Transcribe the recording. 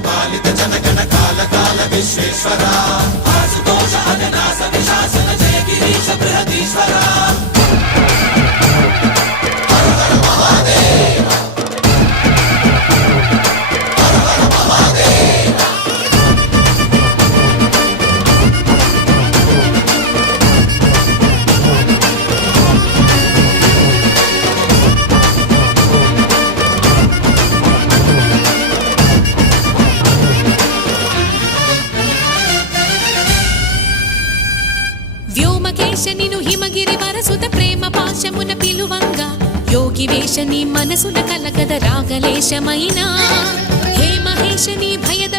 పాలిత జనగణ కాల కాల విశ్వేశ్వర ఆశుతోష అజనాశ విశాసన జయ గిరీశ బృహదీశ్వర హర హర మహాదేవ హర హర మహాదేవ వ్యోమకేశనిను హిమగిరి వరసుత ప్రేమ పాశమున పిలువంగా యోగి వేషని మనసున కలకద రాగలేశమైనా హే మహేశని భయద